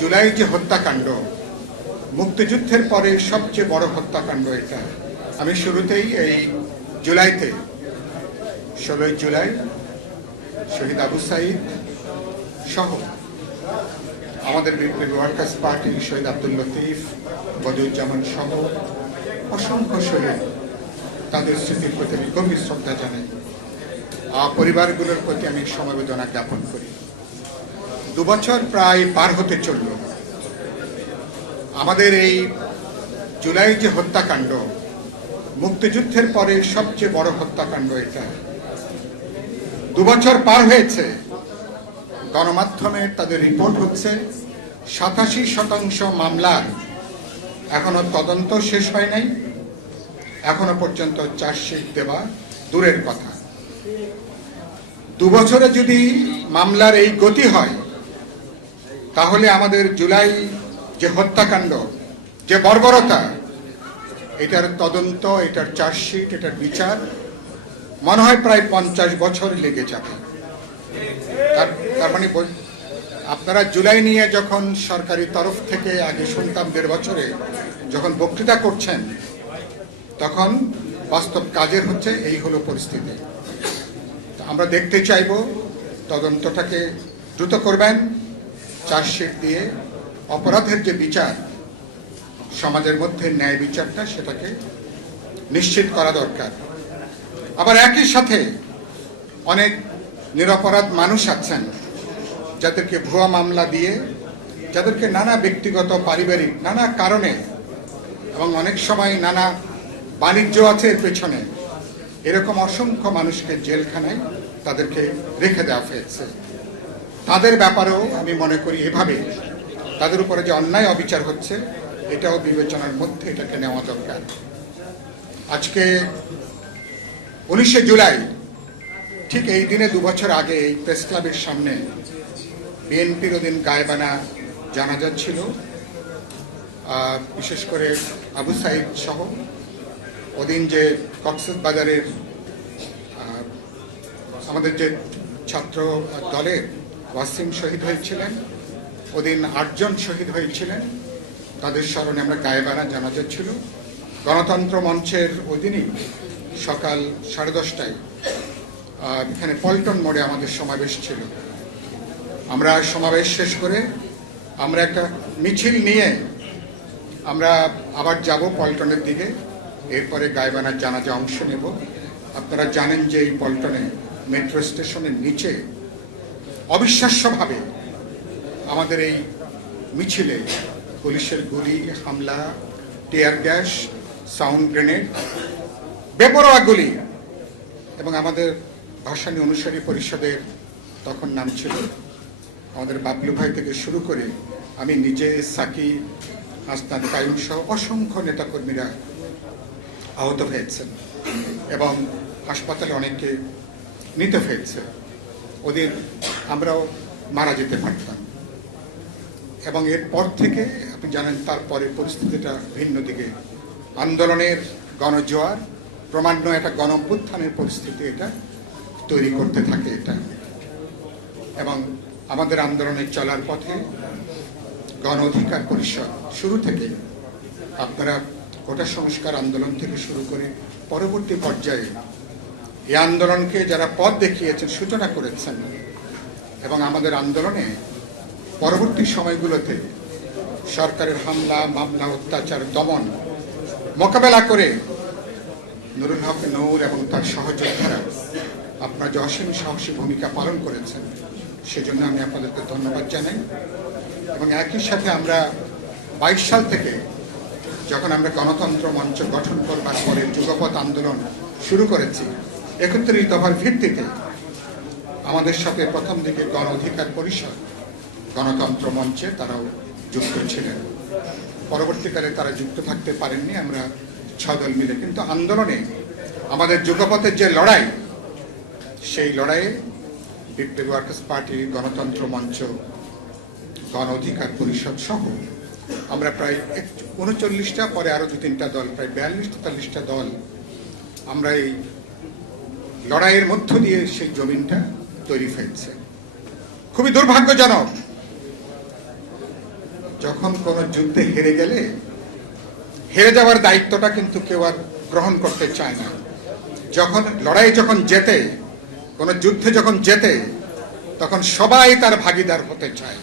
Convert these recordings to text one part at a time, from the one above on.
জুলাই যে হত্যাকাণ্ড, মুক্তিযুদ্ধের পরে সবচেয়ে বড় হত্যাকাণ্ড এটা। আমি শুরুতেই এই জুলাইতে 16 জুলাই শহীদ আবু সাঈদ সহ আমাদের বিপ্লবী ওয়ার্কার্স পার্টির শহীদ আব্দুল লতিফ, বদিউজ্জামান সহ অসংখ্য শহীদ, তাদের স্মৃতির প্রতি আমি গভীর শ্রদ্ধা জানাই। পরিবারগুলোর প্রতি আমি সমবেদনা জ্ঞাপন করি। 2 বছর প্রায় পার হতে চলল। আমাদের এই জুলাই যে হত্যাকাণ্ড, মুক্তিযুদ্ধের পরে সবচেয়ে বড় হত্যাকাণ্ড এটা। 2 বছর পার হয়েছে, গণমাধ্যমে তাদের রিপোর্ট হচ্ছে 87% মামলার এখনো তদন্ত শেষ হয় নাই, এখনো পর্যন্ত চার্জশিট দেওয়া দূরের কথা। 2 বছরে যদি মামলার এই গতি হয়, তাহলে আমাদের জুলাই যে হত্যাকাণ্ড, যে বর্বরতা, এটার তদন্ত, এটার চার্জশিট, এটার বিচার মনে হয় প্রায় 50 বছর লেগে যাবে। তার মানে আপনারা জুলাই নিয়ে যখন সরকারি তরফ থেকে আগে শুনতাম 1.5 বছরে যখন বক্তৃতা করছেন, তখন বাস্তব কাজের হচ্ছে এই হলো পরিস্থিতি। আমরা দেখতে চাইব তদন্তটাকে দ্রুত করবেন, চার্জশিট দিয়ে অপরাধের যে বিচার, সমাজের মধ্যে ন্যায় বিচারটা, সেটাকে নিশ্চিত করা দরকার। আবার একই সাথে অনেক নিরপরাধ মানুষ আছেন যাদেরকে ভুয়া মামলা দিয়ে, যাদেরকে নানা ব্যক্তিগত পারিবারিক নানা কারণে এবং অনেক সময় নানা বাণিজ্য আছে এর পেছনে, এরকম অসংখ্য মানুষকে জেলখানায় তাদেরকে রেখে দেওয়া হয়েছে। তাদের ব্যাপারেও আমি মনে করি এভাবে তাদের উপরে যে অন্যায় অবিচার হচ্ছে, এটাও বিবেচনার মধ্যে এটাকে নেওয়া দরকার। আজকে 19 জুলাই ঠিক এই দিনে 2 বছর আগে এই প্রেস ক্লাবের সামনে বিএনপির ওদিন গায়েবানা জানাজা ছিল, বিশেষ করে আবু সাঈদ সহ। ওদিন যে কক্সবাজারের আমাদের যে ছাত্র দলের ওয়াসিম শহীদ হয়েছিলেন, ওদিন 8 জন শহীদ হয়েছিলেন, তাদের স্মরণে আমরা গায়েবানা জানাজা ছিল। গণতন্ত্র মঞ্চের ওই দিনই সকাল 10:30টায় এখানে পল্টন মোড়ে আমাদের সমাবেশ ছিল। আমরা সমাবেশ শেষ করে আমরা একটা মিছিল নিয়ে আমরা আবার যাব পল্টনের দিকে, এরপরে গায়েবানার জানাজা অংশ নেব। আপনারা জানেন যে এই পল্টনে মেট্রো স্টেশনের নিচে অবিশ্বাস্যভাবে আমাদের এই মিছিলে পুলিশের গুলি, হামলা, টিয়ার গ্যাস, সাউন্ড গ্রেনেড, বেপরোয়া গুলি, এবং আমাদের ভাসানী অনুসারী পরিষদের তখন নাম ছিল আমাদের বাবলু ভাই থেকে শুরু করে আমি নিজে, সাকি, হাসনাত কায়ুম সহ অসংখ্য নেতাকর্মীরা আহত হয়েছেন এবং হাসপাতালে অনেকে নিতে হয়েছে। ওদের আমরাও মারা যেতে পারতাম। এবং এরপর থেকে আপনি জানেন তারপরে পরিস্থিতিটা ভিন্ন দিকে, আন্দোলনের গণজোয়ার, ক্রমান্বয়ে একটা গণ অভ্যুত্থানের পরিস্থিতি এটা তৈরি করতে থাকে এটা। এবং আমাদের আন্দোলনের চলার পথে গণ অধিকার পরিষদ শুরু থেকে, আপনারা কোটা সংস্কার আন্দোলন থেকে শুরু করে পরবর্তী পর্যায়ে এই আন্দোলনকে যারা পথ দেখিয়েছেন, সূচনা করেছেন, এবং আমাদের আন্দোলনে পরবর্তী সময়গুলোতে সরকারের হামলা, মামলা, অত্যাচার, দমন মোকাবেলা করে নুরুল হক নূর এবং তার সহযোদ্ধারা আপনারা যে অসীম সাহসী ভূমিকা পালন করেছেন, সেজন্য আমি আপনাদেরকে ধন্যবাদ জানাই। এবং একই সাথে আমরা 22 সাল থেকে যখন আমরা গণতন্ত্র মঞ্চ গঠন করবার পরে যুগপৎ আন্দোলন শুরু করেছি, 31 দফার ভিত্তিতে আমাদের সাথে প্রথম দিকে গণ অধিকার পরিষদ, গণতন্ত্র মঞ্চে তারাও যুক্ত ছিলেন। পরবর্তীকালে তারা যুক্ত থাকতে পারেননি, আমরা 6 দল মিলে। কিন্তু আন্দোলনে আমাদের যুগপথের যে লড়াই, সেই লড়াইয়ে বিপ্লবী ওয়ার্কার্স পার্টি, গণতন্ত্র মঞ্চ, গণ অধিকার পরিষদ সহ আমরা প্রায় 39টা, পরে আরো 2-3টা দল, প্রায় 42-43টা দল আমরা এই লড়াইয়ের মধ্য দিয়ে সেই জমিনটা তৈরি হয়েছে। খুবই দুর্ভাগ্যজনক যখন কোনো যুদ্ধে হেরে গেলে হেরে যাওয়ার দায়িত্বটা কিন্তু কেউ আর গ্রহণ করতে চায় না। যখন লড়াই যখন জেতে, কোনো যুদ্ধে যখন জেতে, তখন সবাই তার ভাগিদার হতে চায়।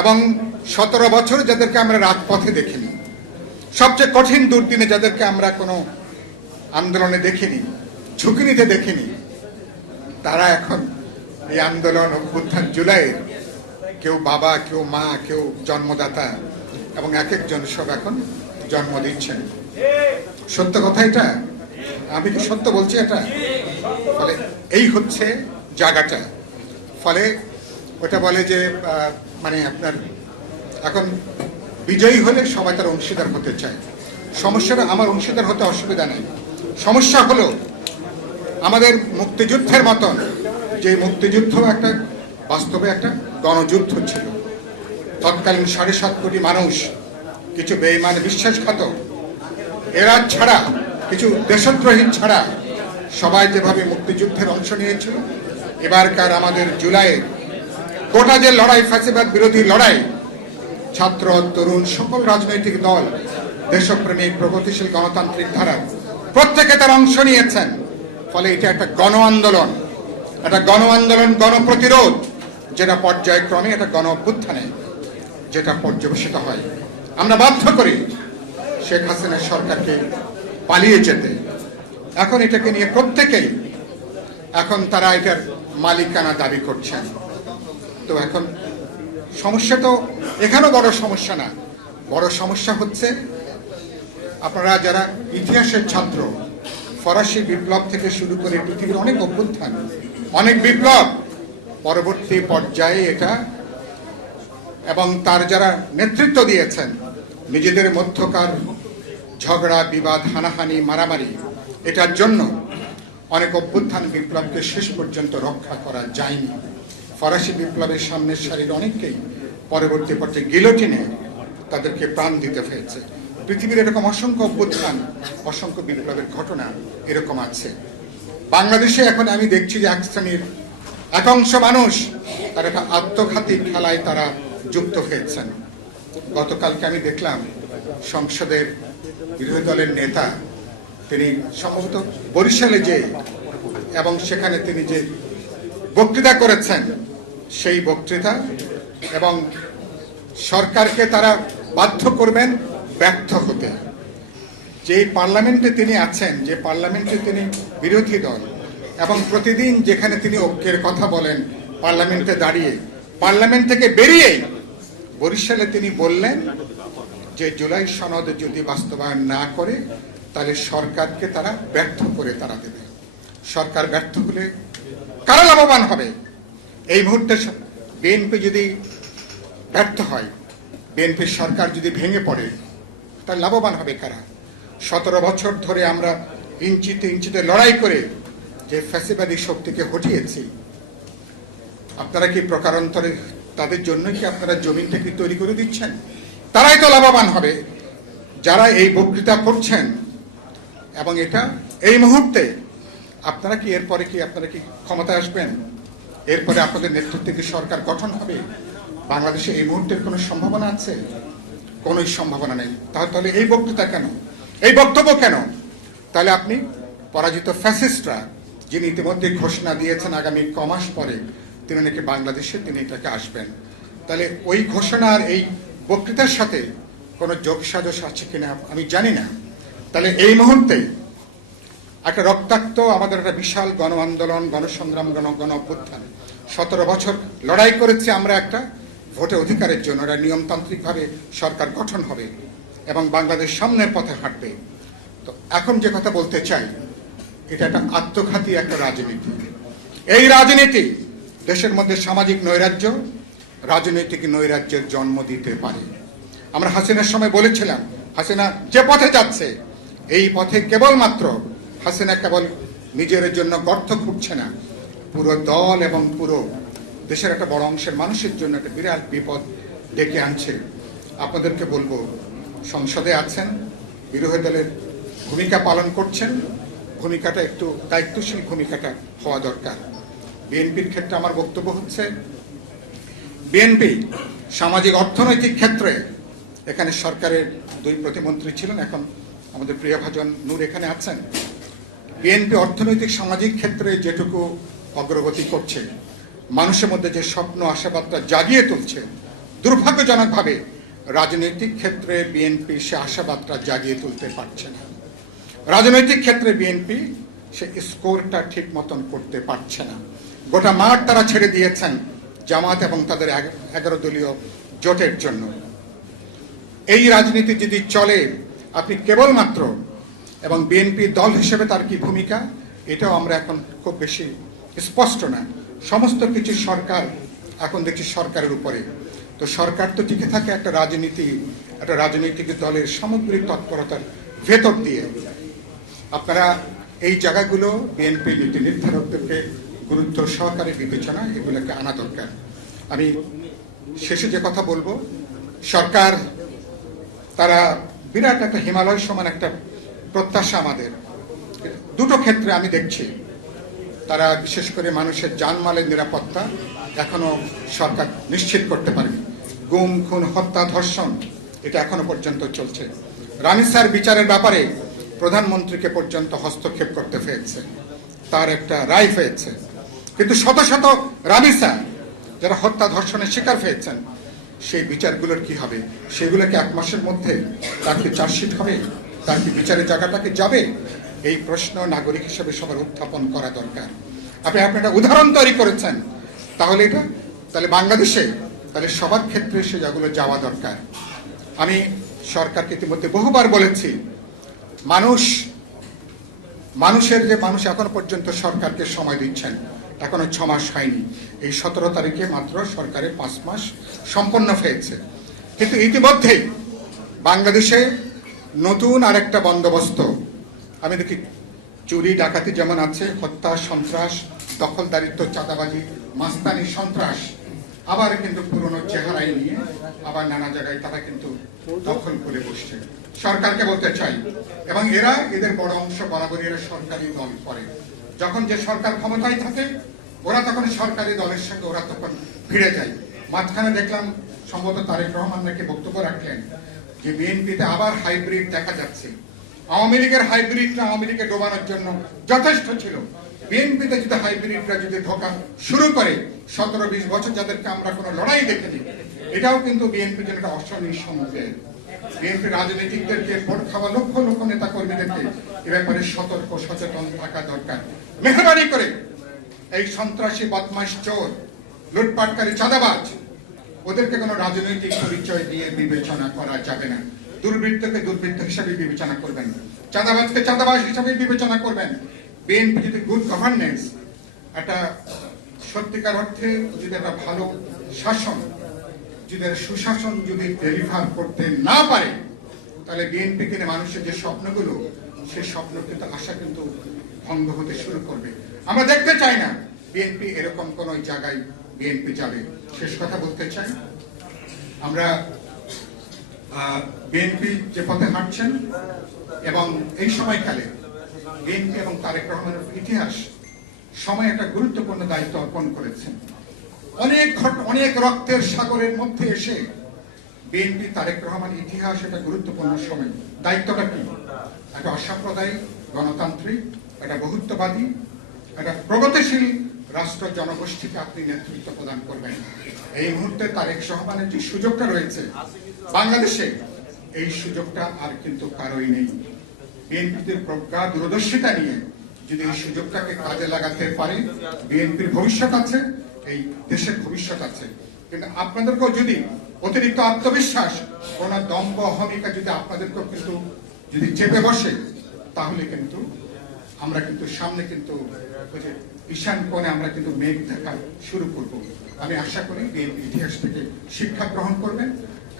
এবং 17 বছর যাদেরকে আমরা রাজপথে দেখিনি, সবচেয়ে কঠিন দুর্দিনে যাদেরকে আমরা কোনো আন্দোলনে দেখিনি, ঝুঁকি নিতে দেখিনি, তারা এখন এই আন্দোলন অভ্যুত্থান জুলাইয়ের কেউ বাবা, কেউ মা, কেউ জন্মদাতা, এবং এক একজন সব এখন জন্ম দিচ্ছেন। সত্য কথা এটা, আমি কি সত্য বলছি এটা? ফলে এই হচ্ছে জায়গাটা। ফলে ওটা বলে যে মানে আপনার এখন বিজয়ী হলে সবাই তার অংশীদার হতে চায়। সমস্যাটা আমার অংশীদার হতে অসুবিধা নেই। সমস্যা হলো আমাদের মুক্তিযুদ্ধের মতন, যে মুক্তিযুদ্ধ একটা বাস্তবে একটা গণযুদ্ধ ছিল। তৎকালীন 7.5 কোটি মানুষ, কিছু বেঈমান বিশ্বাসঘাতক, এরা ছাড়া, কিছু দেশদ্রোহী ছাড়া সবাই যেভাবে মুক্তিযুদ্ধের অংশ নিয়েছিল, এবারকার আমাদের জুলাইয়ের গোটা যে লড়াই, ফ্যাসিবাদ বিরোধী লড়াই, ছাত্র, তরুণ, সকল রাজনৈতিক দল, দেশপ্রেমিক, প্রগতিশীল, গণতান্ত্রিক ধারা, প্রত্যেকে তার অংশ নিয়েছেন। ফলে এটা একটা গণ আন্দোলন, একটা গণ আন্দোলন, গণপ্রতিরোধ, যেটা পর্যায়ক্রমে একটা গণ অভ্যুত্থানে যেটা পর্যবেসিত হয়। আমরা বাধ্য করি শেখ হাসিনার সরকারকে পালিয়ে যেতে। এখন এটাকে নিয়ে প্রত্যেকেই এখন তারা এটার মালিকানা দাবি করছেন। তো এখন সমস্যা তো এখানেও বড় সমস্যা না, বড় সমস্যা হচ্ছে আপনারা যারা ইতিহাসের ছাত্র, ফরাসি বিপ্লব থেকে শুরু করে পৃথিবীর অনেক অভ্যুত্থান, অনেক বিপ্লব, পরবর্তী পর্যায়ে এটা এবং তার যারা নেতৃত্ব দিয়েছেন, নিজেদের মধ্যকার ঝগড়া, বিবাদ, হানাহানি, মারামারি, এটার জন্য অনেক অভ্যুত্থান বিপ্লবকে শেষ পর্যন্ত রক্ষা করা যায়নি। ফরাসি বিপ্লবের সামনের সারির অনেককেই পরবর্তী পর্যায়ে গিলোটিনে তাদেরকে প্রাণ দিতে হয়েছে। পৃথিবীর এরকম অসংখ্য অভ্যুত্থান, অসংখ্য বিপ্লবের ঘটনা এরকম আছে। বাংলাদেশে এখন আমি দেখছি যে এক শ্রেণীর একাংশ মানুষ তার একটা আত্মঘাতী খেলায় তারা যুক্ত হয়েছেন। গতকালকে আমি দেখলাম সংসদের বিরোধী দলের নেতা, তিনি সম্ভবত বরিশালে যে, এবং সেখানে তিনি যে বক্তৃতা করেছেন, সেই বক্তৃতা এবং সরকারকে তারা বাধ্য করবেন ব্যর্থ হতে। যে পার্লামেন্টে তিনি আছেন, যে পার্লামেন্টে তিনি বিরোধী দল, এবং প্রতিদিন যেখানে তিনি ঐক্যের কথা বলেন পার্লামেন্টে দাঁড়িয়ে, পার্লামেন্ট থেকে বেরিয়েই বরিশালে তিনি বললেন যে জুলাই সনদ যদি বাস্তবায়ন না করে তাহলে সরকারকে তারা ব্যর্থ করে তারা দেবে। সরকার ব্যর্থ হলে কারা লাভবান হবে? এই মুহূর্তে বিএনপি যদি ব্যর্থ হয়, বিএনপির সরকার যদি ভেঙে পড়ে, তাহলে লাভবান হবে কারা? 17 বছর ধরে আমরা ইঞ্চিতে ইঞ্চিতে লড়াই করে যে ফ্যাসিবাদী শক্তিকে হটিয়েছি, আপনারা কি প্রকারান্তরে তাদের জন্য কি আপনারা জমিনটা কি তৈরি করে দিচ্ছেন? তারাই তো লাভবান হবে যারা এই বক্তৃতা করছেন। এবং এটা এই মুহূর্তে আপনারা কি এরপরে কি আপনারা কি ক্ষমতায় আসবেন? এরপরে আপনাদের নেতৃত্বে কি সরকার গঠন হবে? বাংলাদেশে এই মুহূর্তের কোনো সম্ভাবনা আছে? কোনো সম্ভাবনা নেই। তাহলে এই বক্তৃতা কেন, এই বক্তব্য কেন? তাহলে আপনি পরাজিত ফ্যাসিস্টরা, যিনি ইতিমধ্যে ঘোষণা দিয়েছেন আগামী কমাস পরে তিনি নাকি বাংলাদেশে তিনি এটাকে আসবেন, তাহলে ওই ঘোষণার এই বক্তৃতার সাথে কোনো যোগসাজশ আছে কিনা আমি জানি না। তাহলে এই মুহূর্তে একটা রক্তাক্ত আমাদের একটা বিশাল গণ আন্দোলন, গণসংগ্রাম, গণ অভ্যুত্থান, 17 বছর লড়াই করেছি আমরা একটা ভোটে অধিকারের জন্য। এটা নিয়মতান্ত্রিকভাবে সরকার গঠন হবে এবং বাংলাদেশ সামনের পথে হাঁটবে। তো এখন যে কথা বলতে চাই, এটা একটা আত্মঘাতী একটা রাজনীতি। এই রাজনীতি দেশের মধ্যে সামাজিক নৈরাজ্য, রাজনৈতিক নৈরাজ্যের জন্ম দিতে পারে। আমরা হাসিনার সময় বলেছিলাম, হাসিনা যে পথে যাচ্ছে, এই পথে কেবলমাত্র হাসিনা কেবল নিজের জন্য গর্ত খুঁড়ছে না, পুরো দল এবং পুরো দেশের একটা বড় অংশের মানুষের জন্য একটা বিরাট বিপদ ডেকে আনছে। আপনাদেরকে বলবো, সংসদে আছেন, বিরোধী দলের ভূমিকা পালন করছেন, ভূমিকাটা একটু দায়িত্বশীল ভূমিকাটা হওয়া দরকার। বিএনপির ক্ষেত্রে আমার বক্তব্য হচ্ছে, বিএনপি সামাজিক অর্থনৈতিক ক্ষেত্রে, এখানে সরকারের 2 প্রতিমন্ত্রী ছিলেন, এখন আমাদের প্রিয়ভাজন নূর এখানে আছেন। বিএনপি অর্থনৈতিক সামাজিক ক্ষেত্রে যেটুকু অগ্রগতি করছে, মানুষের মধ্যে যে স্বপ্ন আশাবাদটা জাগিয়ে তুলছে, দুর্ভাগ্যজনকভাবে রাজনৈতিক ক্ষেত্রে বিএনপি সে আশাবাদটা জাগিয়ে তুলতে পারছে না। রাজনৈতিক ক্ষেত্রে বিএনপি সে স্কোরটা ঠিক মতন করতে পারছে না। গোটা মাঠ তারা ছেড়ে দিয়েছেন জামাত এবং তাদের 11 দলীয় জোটের জন্য। এই রাজনীতি যদি চলে, আপনি কেবলমাত্র, এবং বিএনপি দল হিসেবে তার কি ভূমিকা, এটাও আমরা এখন খুব বেশি স্পষ্ট না। সমস্ত কিছু সরকার এখন দেখছি সরকারের উপরে। তো সরকার তো টিকে থাকে একটা রাজনৈতিক দলের সামগ্রিক তৎপরতার ভেতর দিয়ে। আপনারা এই জায়গাগুলো বিএনপি নীতি নির্ধারকদেরকে গুরুত্ব সহকারে বিবেচনা এগুলোকে আনা দরকার। আমি শেষে যে কথা বলবো, সরকার তারা বিরাট একটা হিমালয় সমান একটা প্রত্যাশা আমাদের। দুটো ক্ষেত্রে আমি দেখছি তারা বিশেষ করে মানুষের জানমালের নিরাপত্তা এখনো সরকার নিশ্চিত করতে পারেনি। গুম, খুন, হত্যা, ধর্ষণ এটা এখনো পর্যন্ত চলছে। রামিসার বিচারের ব্যাপারে প্রধানমন্ত্রীকে পর্যন্ত হস্তক্ষেপ করতে হয়েছে, তার একটা রায় হয়েছে। কিন্তু শত শত রামিসা যারা হত্যা ধর্ষণের শিকার হয়েছেন, সেই বিচারগুলোর কি হবে? সেগুলোকে 1 মাসের মধ্যে তার কি চার্জশিট হবে? তার কি বিচারের জায়গাটাকে যাবে? এই প্রশ্ন নাগরিক হিসেবে সবার উত্থাপন করা দরকার। আপনারা উদাহরণ তৈরি করেছেন, তাহলে বাংলাদেশে তাহলে সবার ক্ষেত্রে সে জায়গাগুলো যাওয়া দরকার। আমি সরকারকে ইতিমধ্যে বহুবার বলেছি, মানুষ এখনো পর্যন্ত সরকারকে সময় দিচ্ছেন, এখনো 6 মাস হয়নি। এই 17 তারিখে মাত্র সরকারের 5 মাস সম্পন্ন হয়েছে। কিন্তু ইতিমধ্যেই বাংলাদেশে নতুন আরেকটা বন্দোবস্ত আমি দেখি, চুরি ডাকাতি যেমন আছে, হত্যা, সন্ত্রাস, দখলদারিত্ব, চাঁদাবাজি, মাস্তানি, সন্ত্রাস, আবার কিন্তু পুরনো চেহারাই নিয়ে আবার নানা জায়গায় তারা কিন্তু দখল করে বসছে। সরকারকে বলতে চাই, এবং এদের বড় অংশ বরাবরই এরা সরকারি দল করে। যখন যে সরকার ক্ষমতায় থাকে ওরা তখন সরকারি দলের সঙ্গে ওরা তখন ফিরে যায়। মাঝখানে দেখলাম সম্ভবত তারেক রহমান নাকি বক্তব্য রাখলেন যে বিএনপিতে আবার হাইব্রিড দেখা যাচ্ছে। আওয়ামী লীগের হাইব্রিডটা আওয়ামী লীগকে ডোবানোর জন্য যথেষ্ট ছিল। বিএনপিতে যদি হাইব্রিডরা যদি ঢোকা শুরু করে, 17-20 বছর যাদেরকে আমরা কোনো লড়াই দেখিনি, এটাও কিন্তু বিএনপির জন্য একটা অশনি সংকেত। বিএনপি রাজনীতিকদেরকে ভোট খাওয়া লক্ষ লক্ষ নেতা কর্মীদেরকে এ ব্যাপারে সতর্ক সচেতন থাকা দরকার। মেহরবানি করে এই সন্ত্রাসী, বদমাশ, চোর, লুটপাটকারী, চাঁদাবাজ, ওদেরকে কোনো রাজনৈতিক পরিচয় দিয়ে বিবেচনা করা যাবে না। দুর্বৃত্তকে দুর্বৃত্ত হিসাবে বিবেচনা করবেন, চাঁদাবাজকে চাঁদাবাজ হিসাবে বিবেচনা করবেন। বিএনপি যদি গুড গভর্নেন্স, একটা সত্যিকার অর্থে যদি একটা ভালো শাসন, যদি সুশাসন যদি ডেলিভার করতে না পারে, তাহলে বিএনপি কিনে মানুষের যে স্বপ্নগুলো, সেই স্বপ্ন কিন্তু আশা কিন্তু ভঙ্গ হতে শুরু করবে। আমরা দেখতে চাই না বিএনপি এরকম কোন জায়গায় বিএনপি যাবে। শেষ কথা বলতে চাই, আমরা বিএনপি যে পথে হাঁটছেন এবং এই সময়কালে বিএনপি এবং তারেক রহমানের ইতিহাস সময় একটা গুরুত্বপূর্ণ দায়িত্ব অর্পণ করেছেন। অনেক রক্তের সাগরের মধ্যে এসে বিএনপি তারেক রহমান ইতিহাস একটা গুরুত্বপূর্ণ সময়। দায়িত্বটা কি? একটা অসাম্প্রদায়িক, গণতান্ত্রিক, একটা বহুত্ববাদী, একটা প্রগতিশীল রাষ্ট্র জনগোষ্ঠীকে আপনি নেতৃত্ব প্রদান করবেন। এই মুহূর্তে তারেক রহমানের যে সুযোগটা রয়েছে বাংলাদেশে, এই সুযোগটা আর কিন্তু কারোই নেই। বিএনপির প্রজ্ঞা দূরদর্শিতা নিয়ে যদি এই সুযোগটাকে কাজে লাগাতে পারে, বিএনপির ভবিষ্যৎ আছে, এই দেশের ভবিষ্যৎ আছে। কিন্তু আপনাদেরকেও যদি অতিরিক্ত আত্মবিশ্বাস, কোন দম্ভ, অহমিকা যদি আপনাদেরকেও কিন্তু যদি চেপে বসে, তাহলে কিন্তু আমরা কিন্তু সামনে কিন্তু ঈশান কোণে আমরা কিন্তু মেঘ দেখা শুরু করব। আমি আশা করি বিএনপি ইতিহাস থেকে শিক্ষা গ্রহণ করবেন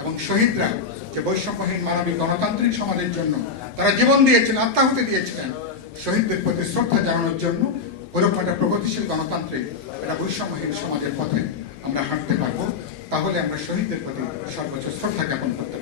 এবং শহীদরা যে বৈষম্যহীন মানবিক গণতান্ত্রিক সমাজের জন্য তারা জীবন দিয়েছিলেন, আত্মাহুতি দিয়েছিলেন, শহীদদের প্রতি শ্রদ্ধা জানানোর জন্য ওরকম একটা প্রগতিশীল গণতান্ত্রিক একটা বৈষম্যহীন সমাজের পথে আমরা হাঁটতে পারবো। তাহলে আমরা শহীদদের প্রতি সর্বোচ্চ শ্রদ্ধা জ্ঞাপন করতে পারবো।